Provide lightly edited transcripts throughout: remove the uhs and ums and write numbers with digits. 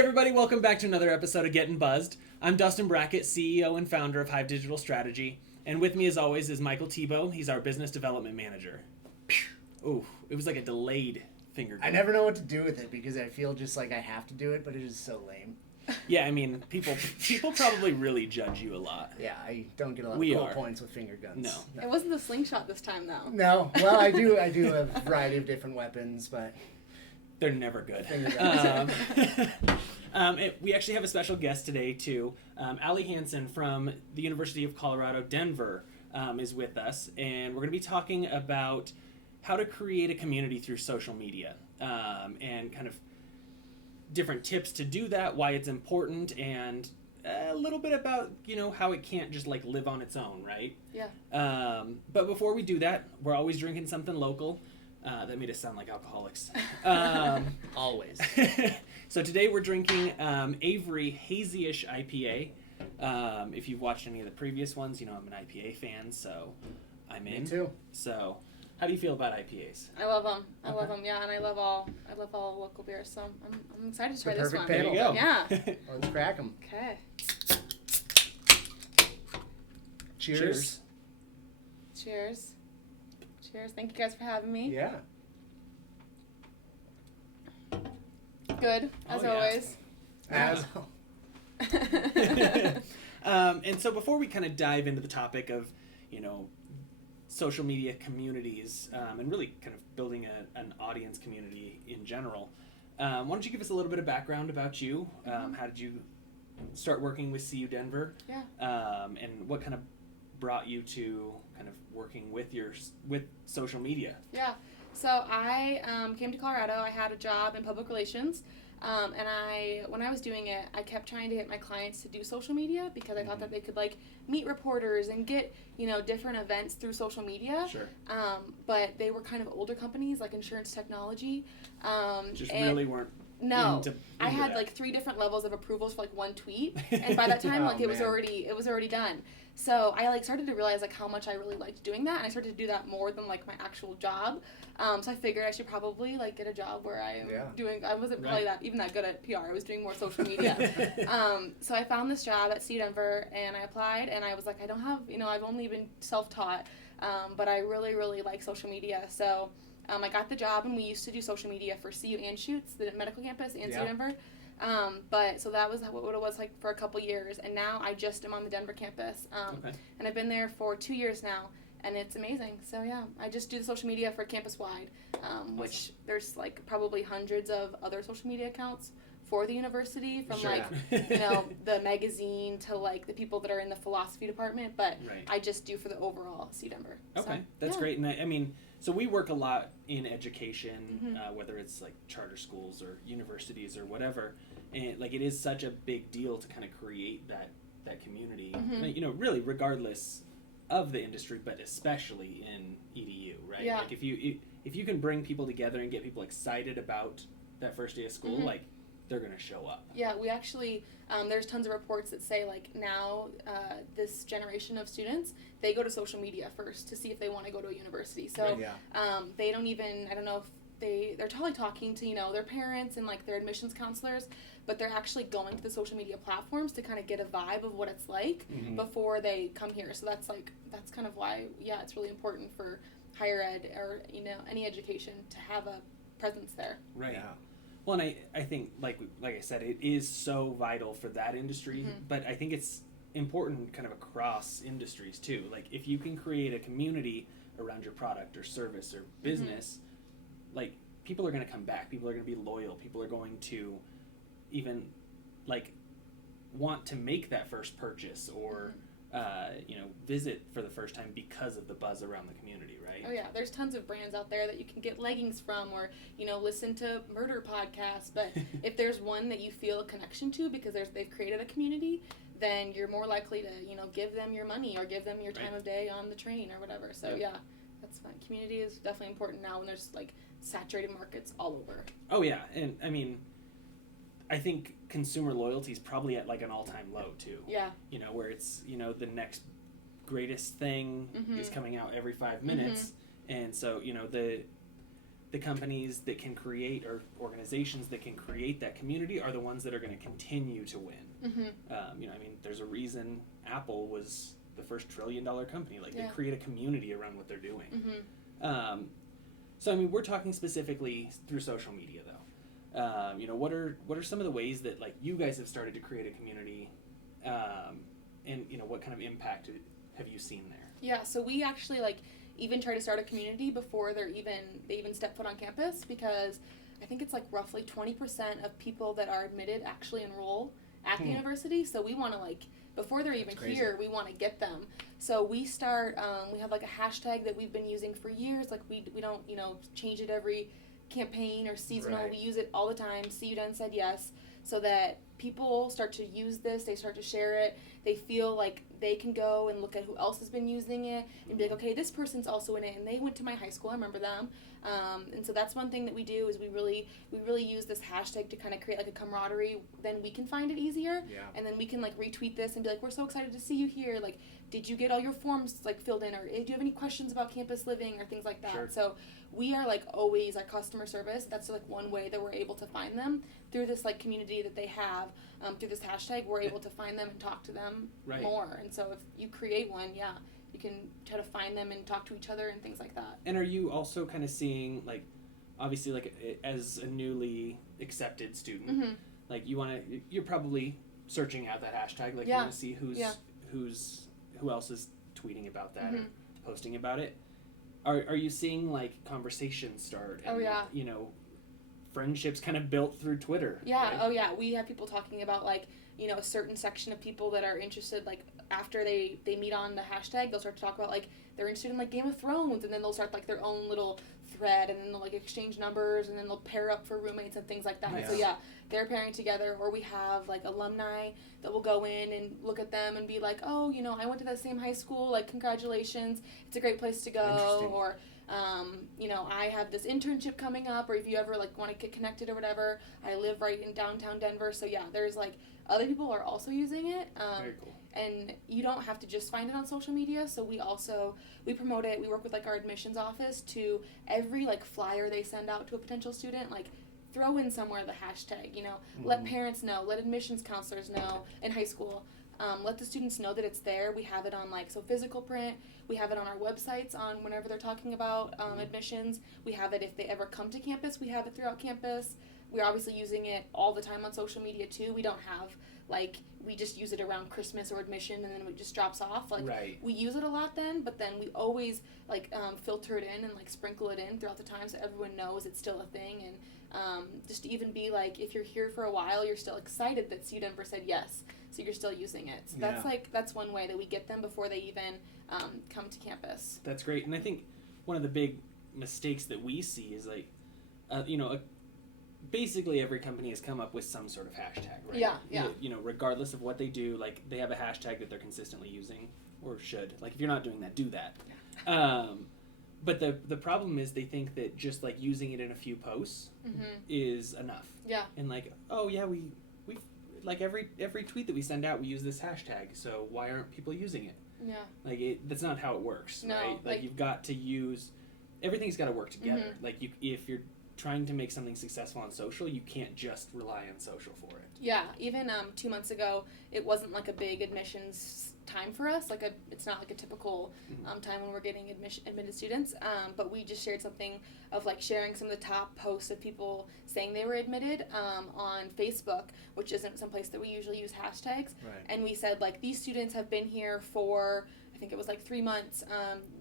everybody, welcome back to another episode of Gettin Buzzed. I'm Dustin Brackett, CEO and founder of HIVE Digital Strategy, and with me as always is Michael Tebow. He's our business development manager. Ooh, it was like a delayed finger gun. I never know what to do with it because I feel just like I have to do it, but it is so lame. Yeah, I mean, people probably really judge you a lot. Yeah, I don't get a lot of cool points with finger guns. No. It wasn't the slingshot this time, though. No. Well, I do a variety of different weapons, but they're never good. Finger guns. We actually have a special guest today, too. Allie Hansen from the University of Colorado, Denver, is with us, and we're going to be talking about how to create a community through social media, and kind of different tips to do that, why it's important, and a little bit about, how it can't just like live on its own, right? Yeah. But before we do that, we're always drinking something local. That made us sound like alcoholics. Always. So today we're drinking Avery Hazyish IPA. If you've watched any of the previous ones, I'm an IPA fan, so I'm in. Me too. So, how do you feel about IPAs? I love them. I love them. Yeah, and I love all local beers. So I'm excited to try this one. There you go. Yeah. Let's crack them. Okay. Cheers. Cheers. Cheers. Thank you guys for having me. Yeah. Good as always. As and so before we kind of dive into the topic of, social media communities, and really kind of building an audience community in general, why don't you give us a little bit of background about you? How did you start working with CU Denver? Yeah. And what kind of brought you to kind of working with social media? Yeah. So I came to Colorado. I had a job in public relations. And when I was doing it, I kept trying to get my clients to do social media because I thought that they could meet reporters and get, different events through social media. Sure. But they were kind of older companies like insurance technology. Really weren't. No, I had that. 3 different levels of approvals for one tweet, and by that time, it was already done. So I started to realize how much I really liked doing that, and I started to do that more than my actual job. So I figured I should probably get a job where I am doing. I wasn't really even that good at PR. I was doing more social media. So I found this job at CU Denver, and I applied, and I was I don't have I've only been self-taught, but I really really like social media. So I got the job, and we used to do social media for CU Anschutz, the medical campus, and CU Denver. So that was what it was for a couple years, and now I just am on the Denver campus, and I've been there for 2 years now, and it's amazing. So yeah, I just do the social media for campus-wide, which there's probably hundreds of other social media accounts for the university, from the magazine to the people that are in the philosophy department, but I just do for the overall CU Denver. Okay, so, that's great. And I mean, so we work a lot in education, whether it's charter schools or universities or whatever, and it is such a big deal to kind of create that community, really regardless of the industry, but especially in EDU, right? Yeah. If you can bring people together and get people excited about that first day of school, they're going to show up. Yeah, we actually, there's tons of reports that say now this generation of students, they go to social media first to see if they want to go to a university. So they don't even, I don't know if they're totally talking to, their parents and their admissions counselors, but they're actually going to the social media platforms to kind of get a vibe of what it's like before they come here. So that's kind of why, it's really important for higher ed or, any education to have a presence there. Right. Yeah. Well, and I think, like I said, it is so vital for that industry, but I think it's important kind of across industries too. If you can create a community around your product or service or business, people are going to come back. People are going to be loyal. People are going to even, want to make that first purchase or, visit for the first time because of the buzz around the community, right? Oh yeah, there's tons of brands out there that you can get leggings from or, listen to murder podcasts. But if there's one that you feel a connection to because they've created a community, then you're more likely to, give them your money or give them your time of day on the train or whatever. So yeah, that's fun. Community is definitely important now when there's saturated markets all over. Oh yeah, and I mean, I think consumer loyalty is probably at an all-time low too. Yeah. Where it's, the next greatest thing is coming out every 5 minutes. And so, the companies that can create, or organizations that can create that community, are the ones that are going to continue to win. Mm-hmm. You know, I mean, there's a reason Apple was the first $1 trillion company. Like, Yeah. they create a community around what they're doing. Mm-hmm. So, I mean, we're talking specifically through social media, though. You know, what are some of the ways that, like, you guys have started to create a community, and, you know, what kind of impact have you seen there? Yeah, so we actually, like, even try to start a community before they even step foot on campus, because I think it's like roughly 20% of people that are admitted actually enroll at the university. So we want to, like, before they're even here, we want to get them. So we start, we have like a hashtag that we've been using for years. Like, we don't, you know, change it every campaign or seasonal. Right. We use it all the time. See You Done Said Yes, so that people start to use this, they start to share it, they feel like they can go and look at who else has been using it and be like, okay, this person's also in it, and they went to my high school, I remember them. And so that's one thing that we do, is we really use this hashtag to kind of create like a camaraderie. Then we can find it easier, and then we can like retweet this and be like, we're so excited to see you here, like, did you get all your forms like filled in, or do you have any questions about campus living or things like that? Sure. So we are like always our customer service. That's like one way that we're able to find them, through this like community that they have, through this hashtag. We're able to find them and talk to them more. And so if you create one, you can try to find them and talk to each other and things like that. And are you also kind of seeing, like, obviously, like, as a newly accepted student, like, you're probably searching out that hashtag, like, you want to see who else is tweeting about that or posting about it. Are you seeing, like, conversations start? And, you know, friendships kind of built through Twitter? Yeah. Right? Oh yeah. We have people talking about, like, you know, a certain section of people that are interested, like, after they meet on the hashtag, they'll start to talk about, like, they're interested in, like, Game of Thrones, and then they'll start, like, their own little thread, and then they'll, like, exchange numbers, and then they'll pair up for roommates and things like that. Yeah. So they're pairing together. Or we have, like, alumni that will go in and look at them and be like, oh, you know, I went to that same high school, like, congratulations, it's a great place to go. Or you know, I have this internship coming up, or if you ever, like, want to get connected or whatever, I live right in downtown Denver. So there's, like, other people are also using it. Very cool. And you don't have to just find it on social media. So we promote it. We work with, like, our admissions office to every, like, flyer they send out to a potential student, like, throw in somewhere the hashtag, you know, let parents know, let admissions counselors know in high school. Let the students know that it's there. We have it on, like, so physical print. We have it on our websites on whenever they're talking about admissions. We have it if they ever come to campus. We have it throughout campus. We're obviously using it all the time on social media too. We don't have, like, we just use it around Christmas or admission, and then it just drops off. Like, we use it a lot then, but then we always, like, filter it in and, like, sprinkle it in throughout the time so everyone knows it's still a thing. And just to even be like, if you're here for a while, you're still excited that CU Denver said yes, so you're still using it. So that's one way that we get them before they even come to campus. That's great. And I think one of the big mistakes that we see is, like, you know, basically every company has come up with some sort of hashtag, right? You know, regardless of what they do, like, they have a hashtag that they're consistently using, or should. Like, if you're not doing that, do that. But the problem is they think that just, like, using it in a few posts is enough. Yeah. And, like, oh yeah, we like every tweet that we send out, we use this hashtag. So why aren't people using it? Yeah. Like, that's not how it works, right? Like, you've got to use, everything's got to work together. Like, if you're trying to make something successful on social, you can't just rely on social for it. Yeah, even 2 months ago, it wasn't like a big admissions time for us. Like, it's not like a typical time when we're getting admitted students. But we just shared something of, like, sharing some of the top posts of people saying they were admitted on Facebook, which isn't some place that we usually use hashtags. Right. And we said, like, these students have been here for, I think it was like 3 months.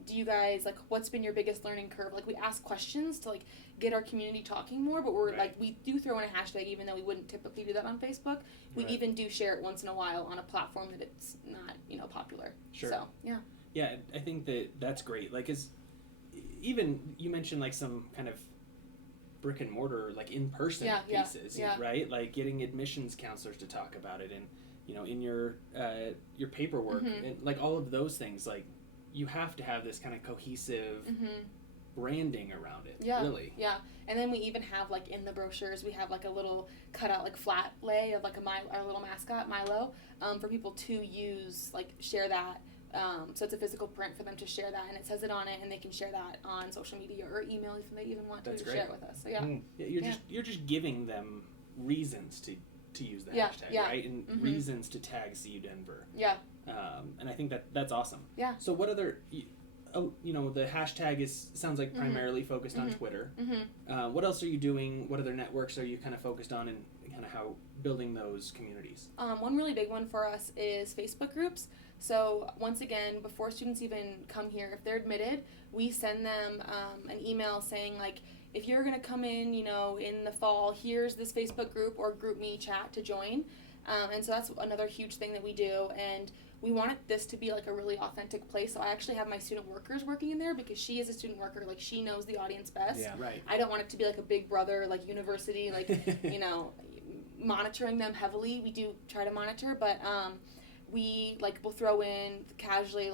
Do you guys, like, what's been your biggest learning curve? Like, we ask questions to, like, get our community talking more, but we're like, we do throw in a hashtag even though we wouldn't typically do that on Facebook. We even do share it once in a while on a platform that it's not, you know, popular. Sure. So, yeah, I think that's great. Like, even you mentioned, like, some kind of brick and mortar, like, in-person pieces, right? Like, getting admissions counselors to talk about it, and, you know, in your paperwork, and, like, all of those things, like, you have to have this kind of cohesive branding around it. Really. Yeah. And then we even have, like, in the brochures, we have, like, a little cutout, like, flat lay of, like, our little mascot, Milo, for people to use, like, share that So it's a physical print for them to share that, and it says it on it, and they can share that on social media or email if they even want to share it with us. So you're just giving them reasons to use the hashtag, right? And reasons to tag CU Denver. Yeah. And I think that's awesome. Yeah. So what other, the hashtag sounds like primarily focused on Twitter. What else are you doing? What other networks are you kind of focused on, and kind of how building those communities? One really big one for us is Facebook groups. So once again, before students even come here, if they're admitted, we send them an email saying, like, if you're going to come in, in the fall, here's this Facebook group or GroupMe chat to join. And so that's another huge thing that we do. And we wanted this to be like a really authentic place. So I actually have my student workers working in there because she is a student worker. Like, she knows the audience best. Yeah, right. I don't want it to be like a Big Brother, like university, like, monitoring them heavily. We do try to monitor, but we will throw in casually,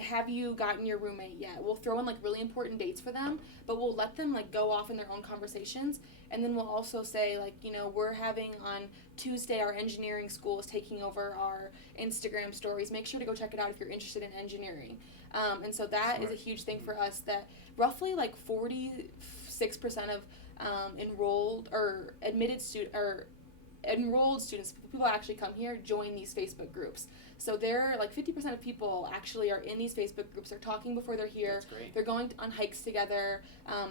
have you gotten your roommate yet? We'll throw in really important dates for them, but we'll let them go off in their own conversations. And then we'll also say we're having on Tuesday, our engineering school is taking over our Instagram stories. Make sure to go check it out if you're interested in engineering. And so that is a huge thing for us, that roughly 46% of enrolled or admitted enrolled students, people that actually come here, join these Facebook groups. So they're 50% of people actually are in these Facebook groups. They're talking before they're here. That's great. They're going on hikes together.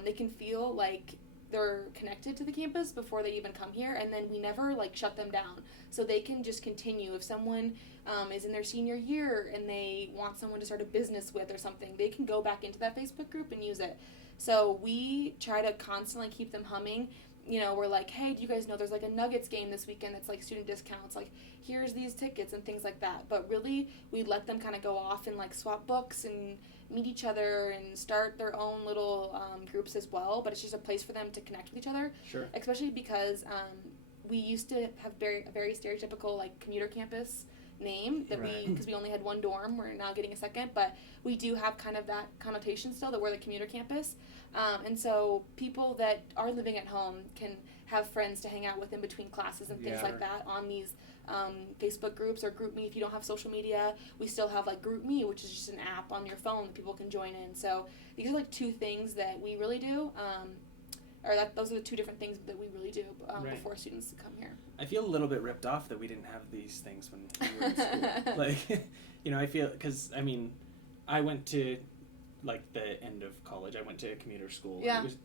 They can feel like they're connected to the campus before they even come here, and then we never shut them down. So they can just continue. If someone is in their senior year and they want someone to start a business with or something, they can go back into that Facebook group and use it. So we try to constantly keep them humming. We're like, hey, do you guys know there's a Nuggets game this weekend that's student discounts? Here's these tickets and things like that. But really, we let them kind of go off and swap books and meet each other and start their own little groups as well. But it's just a place for them to connect with each other. Sure. Especially because we used to have a very stereotypical commuter campus name that because we only had one dorm. We're now getting a second, but we do have kind of that connotation still that we're the commuter campus. And so people that are living at home can have friends to hang out with in between classes and things like that on these Facebook groups or GroupMe. If you don't have social media, we still have GroupMe, which is just an app on your phone that people can join in. So these are two things that we really do. Those are the two different things that we really do before students come here. I feel a little bit ripped off that we didn't have these things when we were in school. I feel, because, I went to, the end of college, I went to a commuter school. Yeah. It was,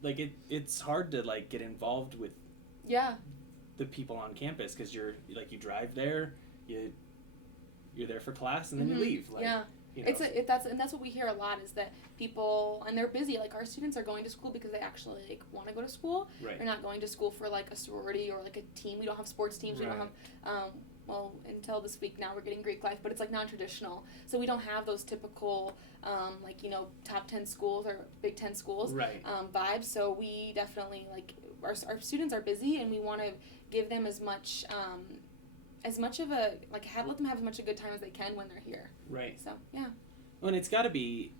it's hard to, get involved with the people on campus, because you're, you drive there, you're there for class, and then you leave. That's what we hear a lot, is that people, and they're busy, our students are going to school because they actually want to go to school. Right. They're not going to school for a sorority or a team. We don't have sports teams. We don't have until this week now we're getting Greek life, but it's non-traditional. So we don't have those typical top 10 schools or Big 10 schools vibes. So we definitely our students are busy, and we want to give them as much of a let them have as much a good time as they can when they're here. Right. So yeah. Well, and it's got to be,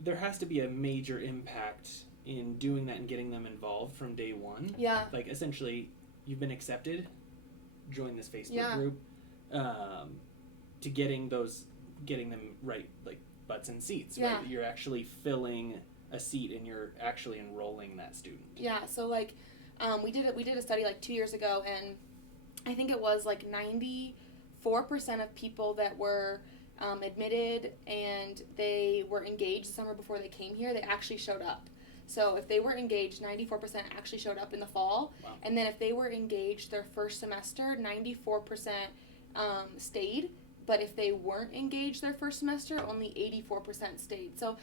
there has to be a major impact in doing that and getting them involved from day one. Yeah. Essentially, you've been accepted, join this Facebook group, to getting them butts in seats. Yeah. Right? You're actually filling a seat, and you're actually enrolling that student. Yeah. So we did a study 2 years ago, and I think it was 94% of people that were admitted and they were engaged the summer before they came here, they actually showed up. So if they were engaged, 94% actually showed up in the fall. Wow. And then if they were engaged their first semester, 94% stayed. But if they weren't engaged their first semester, only 84% stayed. So,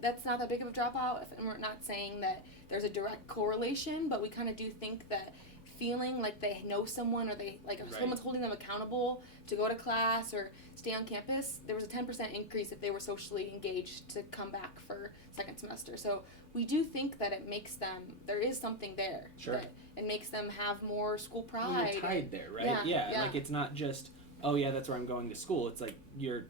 that's not that big of a dropout. And we're not saying that there's a direct correlation, but we kind of do think that feeling like they know someone, or they someone's holding them accountable to go to class or stay on campus, there was a 10% increase if they were socially engaged to come back for second semester. So we do think that it makes them, there is something there. Sure. That it makes them have more school pride. Well, you're tied there, right? Yeah. It's not just, oh yeah, that's where I'm going to school. It's you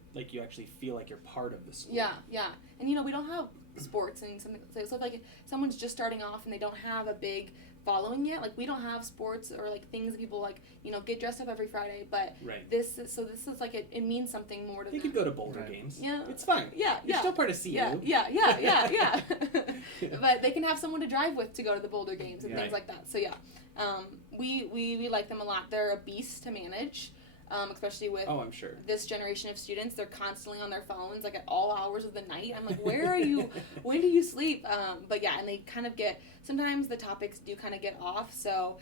actually feel like you're part of the school. Yeah. And we don't have sports and something. So if someone's just starting off and they don't have a big following yet. Like, we don't have sports or like things that people like, you know, get dressed up every Friday, but Right. this is like it means something more to You them. could go to Boulder Right. games. Yeah. It's fine. Yeah, You're yeah. still part of CU. Yeah. But they can have someone to drive with to go to the Boulder games and Right. things like that. So yeah, we like them a lot. They're a beast to manage, especially with Oh, I'm sure. this generation of students. They're constantly on their phones, like at all hours of the night. I'm like, where are you? When do you sleep? But yeah, and they kind of get, sometimes the topics do kind of get off. So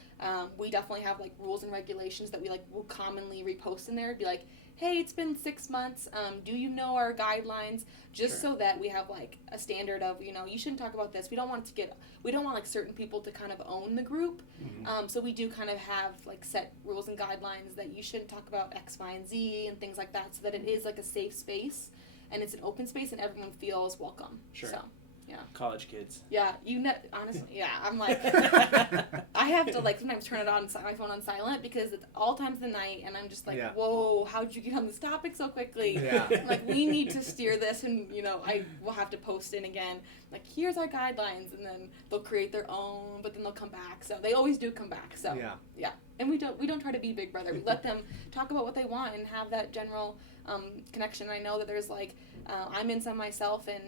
we definitely have like rules and regulations that we like will commonly repost in there. Be like, hey, it's been 6 months. Do you know our guidelines? Just Sure. so that we have like a standard of, you know, you shouldn't talk about this. We don't want like certain people to kind of own the group. Mhm. So we do kind of have like set rules and guidelines that you shouldn't talk about X, Y, and Z and things like that, so that it is like a safe space and it's an open space and everyone feels welcome. Sure. So yeah. College kids. Yeah, honestly, yeah, I'm like, I have to like sometimes turn it on, my phone on silent, because it's all times of the night, and I'm just like, Yeah. whoa, how'd you get on this topic so quickly? Yeah. Like, we need to steer this, and you know, I will have to post in again, like, here's our guidelines, and then they'll create their own, but then they'll come back. So they always do come back. So Yeah. and we don't try to be Big Brother. We let them talk about what they want and have that general connection. I know that there's like, I'm in some myself, and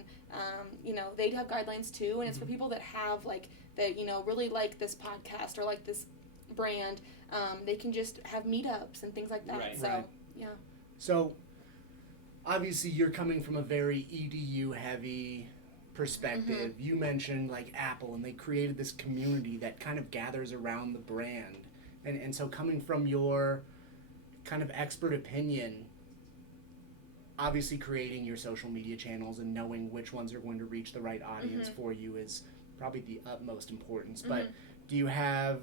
you know, they have guidelines too, and it's for people that have like, that, you know, really like this podcast or like this brand. They can just have meetups and things like that. Right. So Right. yeah. So, obviously, you're coming from a very EDU heavy perspective. You mentioned like Apple, and they created this community that kind of gathers around the brand. And so, coming from your kind of expert opinion, obviously creating your social media channels and knowing which ones are going to reach the right audience for you is probably the utmost importance. But do you have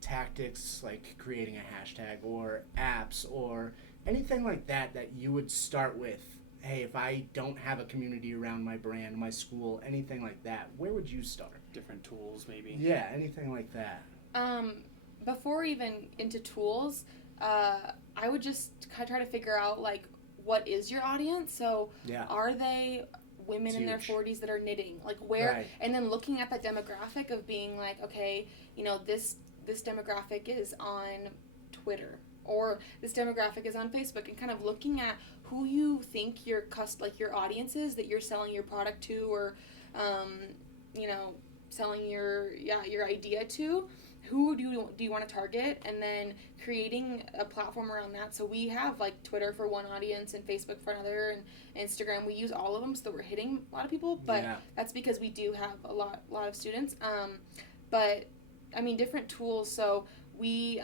tactics like creating a hashtag or apps or anything like that you would start with? Hey, if I don't have a community around my brand, my school, anything like that, where would you start? Different tools, maybe. Yeah, anything like that. Before even into tools, I would just try to figure out like, what is your audience? So Yeah. are they women It's in their huge. 40s that are knitting? Like, where? Right. And then looking at that demographic of being like, okay, you know, this demographic is on Twitter, or this demographic is on Facebook, and kind of looking at who you think your your audience is that you're selling your product to, or you know, selling your idea to. Who do you want to target, and then creating a platform around that. So we have like Twitter for one audience and Facebook for another, and Instagram. We use all of them so that we're hitting a lot of people, but Yeah. that's because we do have a lot of students. But I mean, different tools. So we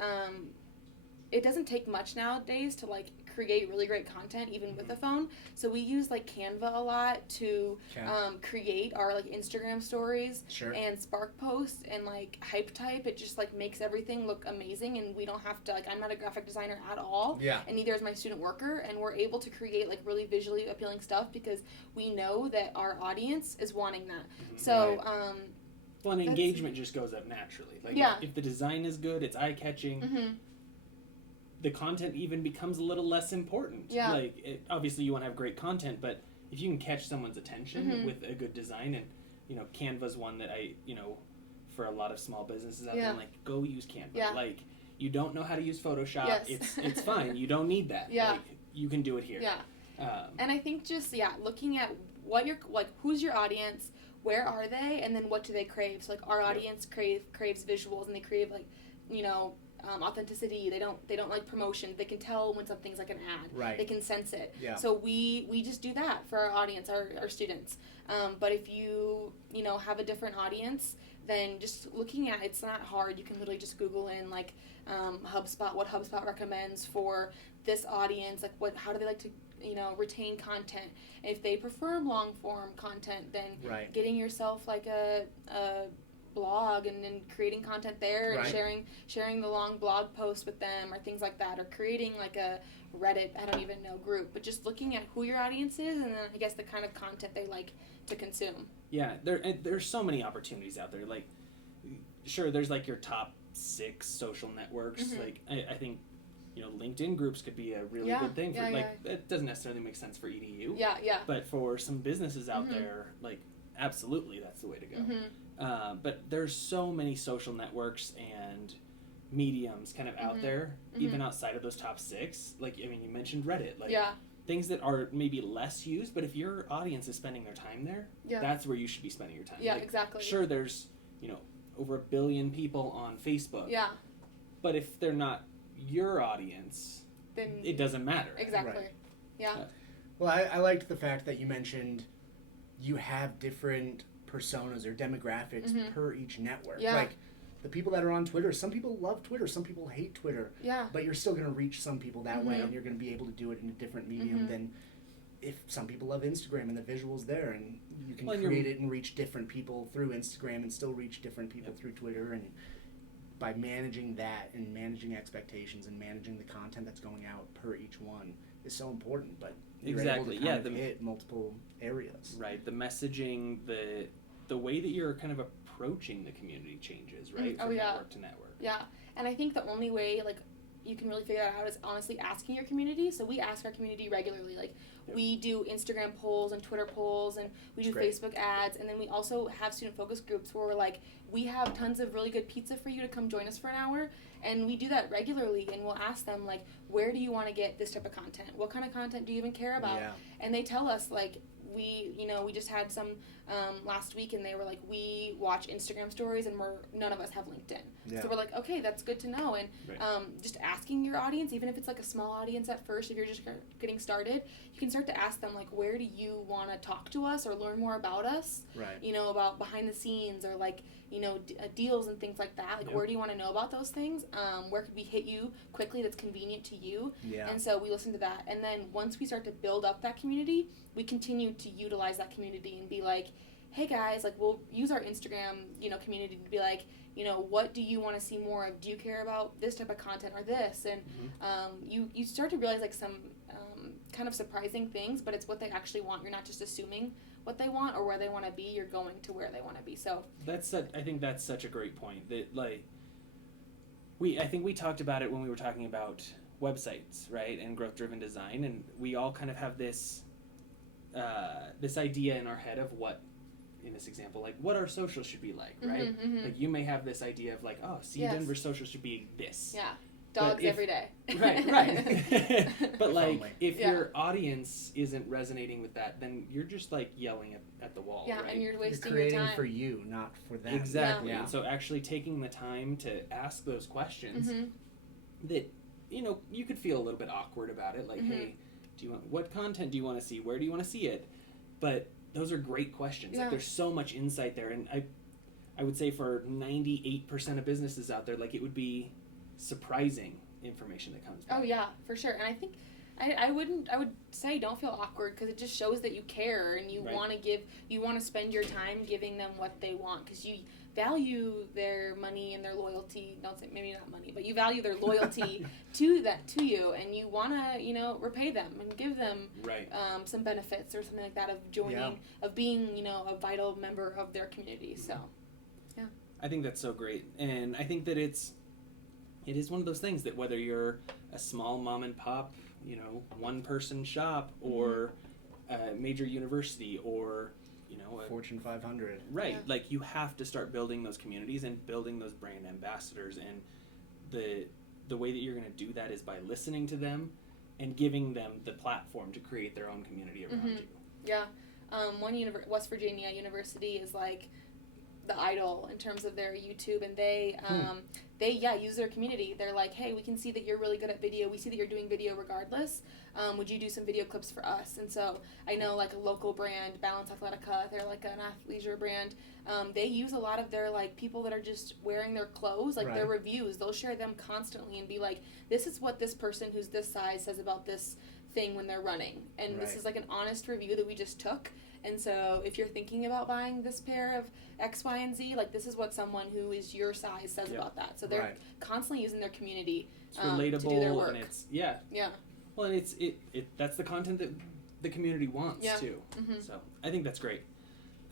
it doesn't take much nowadays to like create really great content even with a phone. So we use like Canva a lot to Okay. create our like Instagram stories Sure. and Spark posts and like Hype Type. It just like makes everything look amazing, and we don't have to like, I'm not a graphic designer at all, Yeah. and neither is my student worker, and we're able to create like really visually appealing stuff because we know that our audience is wanting that. So Right. Well, and That's- engagement just goes up naturally. Like, Yeah. if the design is good, it's eye-catching, the content even becomes a little less important. Yeah. Like, obviously you want to have great content, but if you can catch someone's attention with a good design, and, you know, Canva's one that I, you know, for a lot of small businesses out there, I'm like, go use Canva. Yeah. Like, you don't know how to use Photoshop. Yes. It's fine. You don't need that. Yeah. Like, you can do it here. Yeah. And I think just, looking at what who's your audience, where are they, and then what do they crave? So like, our audience craves visuals, and they crave like, you know, authenticity. They don't like promotion. They can tell when something's like an ad. Right. They can sense it. Yeah. So we just do that for our audience, our students. But if you know, have a different audience, then just looking at it's not hard. You can literally just Google in like HubSpot, what HubSpot recommends for this audience, like how do they like to, you know, retain content. If they prefer long form content, then Right. getting yourself like a blog and then creating content there, Right. and sharing the long blog posts with them or things like that, or creating like a Reddit, I don't even know, group, but just looking at who your audience is, and then I guess the kind of content they like to consume. Yeah, there's so many opportunities out there. Like, sure, there's like your top 6 social networks. Like, I think, you know, LinkedIn groups could be a really good thing for, it doesn't necessarily make sense for EDU. Yeah. But for some businesses out there, like absolutely that's the way to go. Mm-hmm. But there's so many social networks and mediums kind of out there, even outside of those top 6. Like, I mean, you mentioned Reddit. Like, things that are maybe less used, but if your audience is spending their time there, that's where you should be spending your time. Yeah, like, exactly. Sure, there's, over 1 billion people on Facebook. Yeah. But if they're not your audience, then it doesn't matter. Exactly. Right. Yeah. Well, I liked the fact that you mentioned you have different personas or demographics per each network. Yeah. Like, the people that are on Twitter, some people love Twitter, some people hate Twitter. Yeah. But you're still going to reach some people that way, and you're going to be able to do it in a different medium than if some people love Instagram and the visuals there, and you can create it and reach different people through Instagram and still reach different people through Twitter. And by managing that and managing expectations and managing the content that's going out per each one is so important. But you're able to kind of hit multiple areas. Right. The messaging, the way that you're kind of approaching the community changes, right? From network to network. Yeah. And I think the only way, like, you can really figure that out is honestly asking your community. So we ask our community regularly. Like, we do Instagram polls and Twitter polls, and we do Facebook ads, and then we also have student focus groups where we're like, we have tons of really good pizza for you to come join us for an hour. And we do that regularly, and we'll ask them, like, where do you want to get this type of content? What kind of content do you even care about? Yeah. And they tell us, like, we just had some last week, and they were like, we watch Instagram stories, and none of us have LinkedIn. Yeah. So we're like, okay, that's good to know. And just asking your audience, even if it's like a small audience at first, if you're just getting started, you can start to ask them, like, where do you want to talk to us or learn more about us? Right. About behind the scenes or like, deals and things like that. Like, where do you want to know about those things? Where could we hit you quickly that's convenient to you? Yeah. And so we listen to that. And then once we start to build up that community, we continue to utilize that community and be like, hey guys, like, we'll use our Instagram, community to be like, what do you want to see more of? Do you care about this type of content or this? And you start to realize, like, some kind of surprising things, but it's what they actually want. You're not just assuming what they want or where they want to be. You're going to where they want to be. So I think that's such a great point. That, like, I think we talked about it when we were talking about websites, right, and growth-driven design, and we all kind of have this this idea in our head of what, in this example, like, what our social should be like, right? Like, you may have this idea of, like, Denver social should be this. Yeah. Dogs every day. Right. But, like, if your audience isn't resonating with that, then you're just, like, yelling at the wall, right? And you're wasting your time. your time. For you, not for them. Exactly. And so actually taking the time to ask those questions that, you could feel a little bit awkward about it. Like, hey, what content do you want to see? Where do you want to see it? But those are great questions. Like, there's so much insight there. And I would say for 98% of businesses out there, like, it would be surprising information that comes back. Oh yeah, for sure. And I think I would say don't feel awkward, because it just shows that you care and you want to spend your time giving them what they want, because you value their money and their loyalty. Don't say maybe not money, but you value their loyalty to you, and you want to repay them and give them some benefits or something like that of joining, of being a vital member of their community. So yeah, I think that's so great, and I think that it is one of those things that whether you're a small mom and pop, one person shop, or a major university, or a Fortune 500. Right. Like, you have to start building those communities and building those brand ambassadors, and the way that you're going to do that is by listening to them and giving them the platform to create their own community around you. Yeah. West Virginia University is like the idol in terms of their YouTube, and they use their community. They're like, hey, we can see that you're really good at video. We see that you're doing video regardless. Would you do some video clips for us? And so I know, like, a local brand, Balance Athletica, they're like an athleisure brand. They use a lot of their, like, people that are just wearing their clothes, like their reviews. They'll share them constantly and be like, this is what this person who's this size says about this thing when they're running. And this is like an honest review that we just took. And so if you're thinking about buying this pair of X, Y, and Z, like, this is what someone who is your size says about that. So they're constantly using their community relatable, to do their work. And it's well, and it's that's the content that the community wants too. So I think that's great.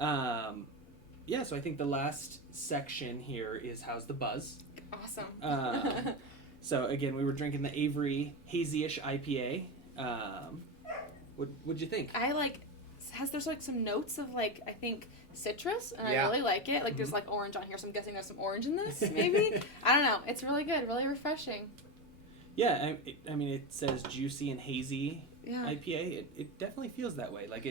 So I think the last section here is how's the buzz. Awesome. So again, we were drinking the Avery Hazyish IPA. What'd you think? I there's like some notes of like, I think citrus, and Yeah. I really like it. Like there's like orange on here, so I'm guessing there's some orange in this, maybe. I don't know. It's really good, really refreshing. Yeah, I mean, it says juicy and hazy Yeah. IPA. It definitely feels that way. Like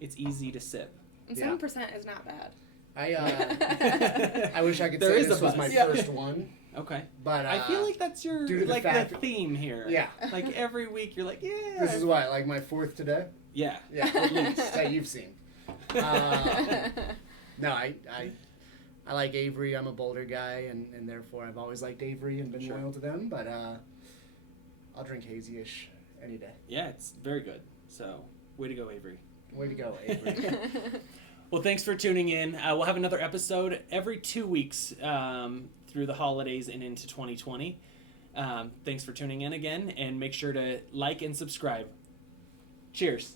it's easy to sip. And Yeah. 7% is not bad. I wish I could There say is a this was buzz. my Yeah. first one, Okay. but I feel like that's your due to the like fact- the theme here. Yeah. Like every week you're like, yeah. this is what, like my fourth today. Yeah. Yeah, at least that you've seen. No, I like Avery. I'm a Boulder guy, and therefore I've always liked Avery and been Sure. loyal to them. But I'll drink Hazyish any day. Yeah, it's very good. So, way to go, Avery. Way to go, Avery. Well, thanks for tuning in. We'll have another episode every 2 weeks through the holidays and into 2020. Thanks for tuning in again, and make sure to like and subscribe. Cheers.